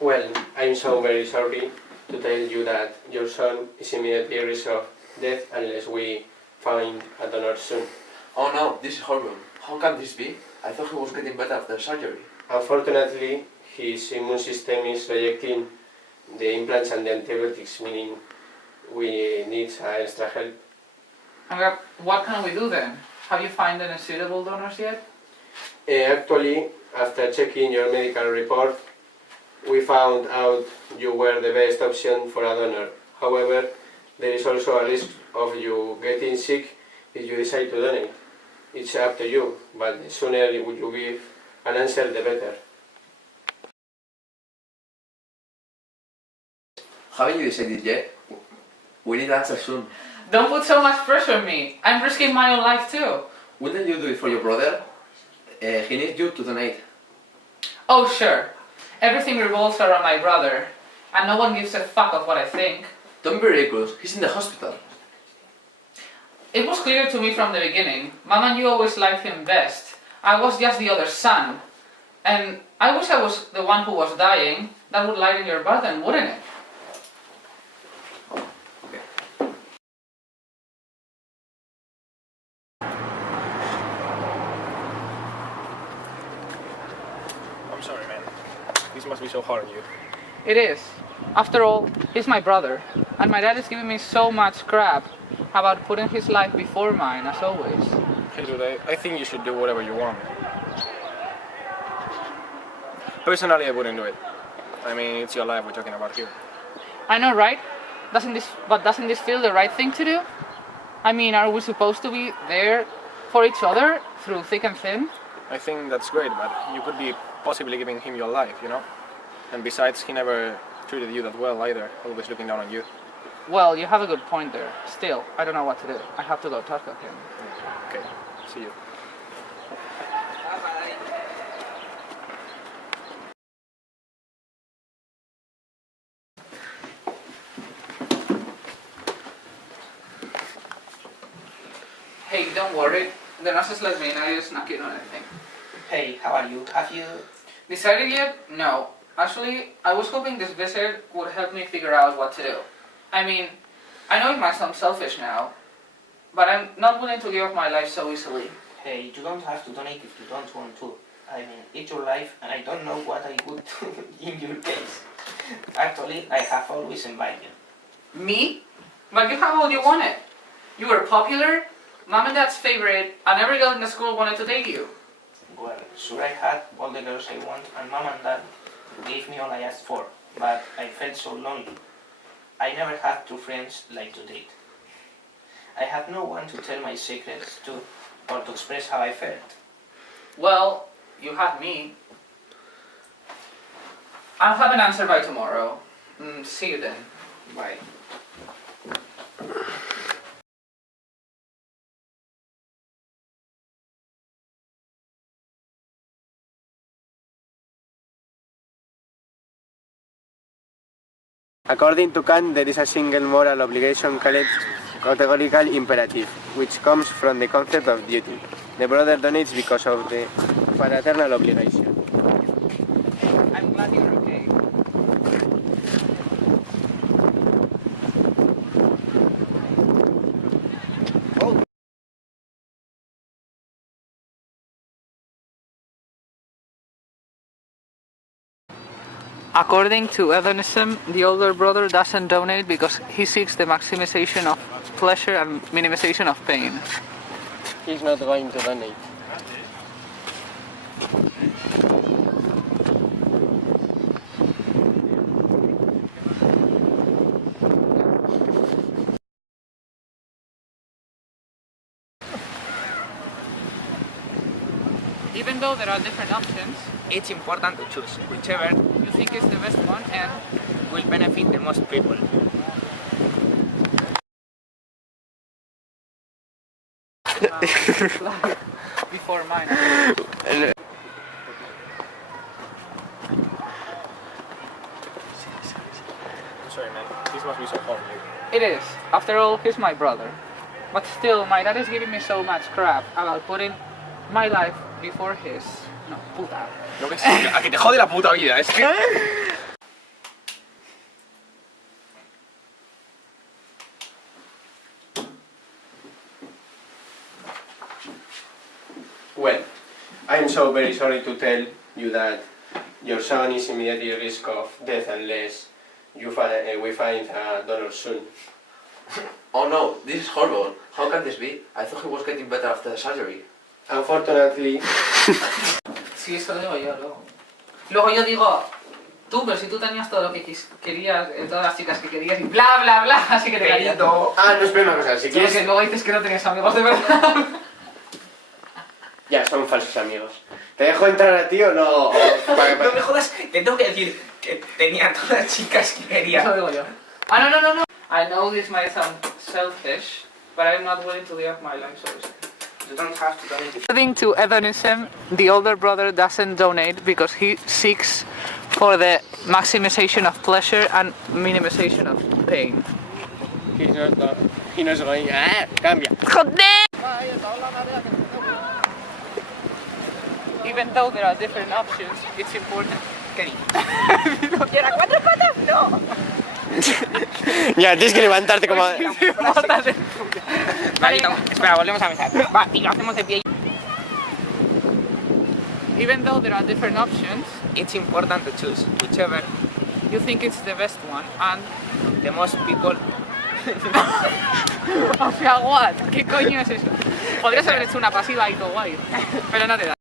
Well, I'm so very sorry to tell you that your son is immediately at risk of death unless we find a donor soon. Oh no, this is horrible. How can this be? I thought he was getting better after surgery. Unfortunately, his immune system is rejecting the implants and the antibiotics, meaning we need extra help. And what can we do then? Have you found any suitable donors yet? Actually, after checking your medical report, we found out you were the best option for a donor. However, there is also a risk of you getting sick if you decide to donate. It's up to you, but the sooner you give an answer, the better. Haven't you decided yet? We need answer soon. Don't put so much pressure on me. I'm risking my own life too. Wouldn't you do it for your brother? He needs you to donate. Oh sure. Everything revolves around my brother. And no one gives a fuck of what I think. Don't be ridiculous. He's in the hospital. It was clear to me from the beginning. Mom and you always liked him best. I was just the other son. And I wish I was the one who was dying. That would lighten your burden, wouldn't it? I'm sorry, man. This must be so hard on you. It is. After all, he's my brother. And my dad is giving me so much crap about putting his life before mine, as always. Hey, dude, I think you should do whatever you want. Personally, I wouldn't do it. I mean, it's your life we're talking about here. I know, right? Doesn't this feel the right thing to do? I mean, are we supposed to be there for each other through thick and thin? I think that's great, but you could be possibly giving him your life, you know? And besides, he never treated you that well either, always looking down on you. Well, you have a good point there. Still, I don't know what to do. I have to go talk to him. Okay, see you. Hey, don't worry. The nurses let me in. I just snuck in on anything. Hey, how are you? Have you... Decided yet? No. Actually, I was hoping this visit would help me figure out what to do. I mean, I know it might sound selfish now, but I'm not willing to give up my life so easily. Hey, you don't have to donate if you don't want to. I mean, it's your life, and I don't know what I would do in your case. Actually, I have always invited you. Me? But you have all you wanted. You were popular, Mom and Dad's favorite, and every girl in the school wanted to date you. Well, sure I had all the girls I want, and Mom and Dad gave me all I asked for, but I felt so lonely. I never had two friends like to date. I had no one to tell my secrets to, or to express how I felt. Well, you had me. I'll have an answer by tomorrow. See you then. Bye. According to Kant, there is a single moral obligation called categorical imperative, which comes from the concept of duty. The brother donates because of the fraternal obligation. I'm glad you're okay. According to hedonism, the older brother doesn't donate because he seeks the maximization of pleasure and minimization of pain. He's not going to donate. Even though there are different options, It's important to choose whichever you think is the best one and will benefit the most people. before mine. I'm sorry, man. This must be so hard on you. It is. After all, he's my brother. But still, my dad is giving me so much crap about putting my life before his. No, puta. Lo que sí, a que te jode la puta vida, es que... I'm so very sorry to tell you that your son is immediately at risk of death unless we find a donor soon. Oh no, this is horrible. How can this be? I thought he was getting better after the surgery. Unfortunately, Sí, eso lo digo yo luego. Luego yo digo, tú, pero si tú tenías todo lo que querías, todas las chicas que querías y bla bla bla, así que te callas. no, espera una cosa, si Quieres quieres... que luego dices que no tenías amigos de verdad. Ya, son falsos amigos. ¿Te dejo entrar a ti o no? No me jodas, te tengo que decir que tenía todas las chicas que quería. Eso lo digo yo. Ah, no. I know this might sound selfish, but I'm not willing to give up my life, so You don't have to donate. According to hedonism, the older brother doesn't donate because he seeks for the maximization of pleasure and minimization of pain. He knows going... Cambia. Even though there are different options, it's important. ¿Qué dices? ¿Y era cuatro patas? No. Ya, tienes que levantarte como... Vale, espera, volvemos a empezar. Va, y lo hacemos de pie. Even though there are different options, It's important to choose whichever you think it's the best one, and the most people. o sea, what? ¿Qué coño es eso? Podrías haber hecho una pasiva y todo guay, pero no te da.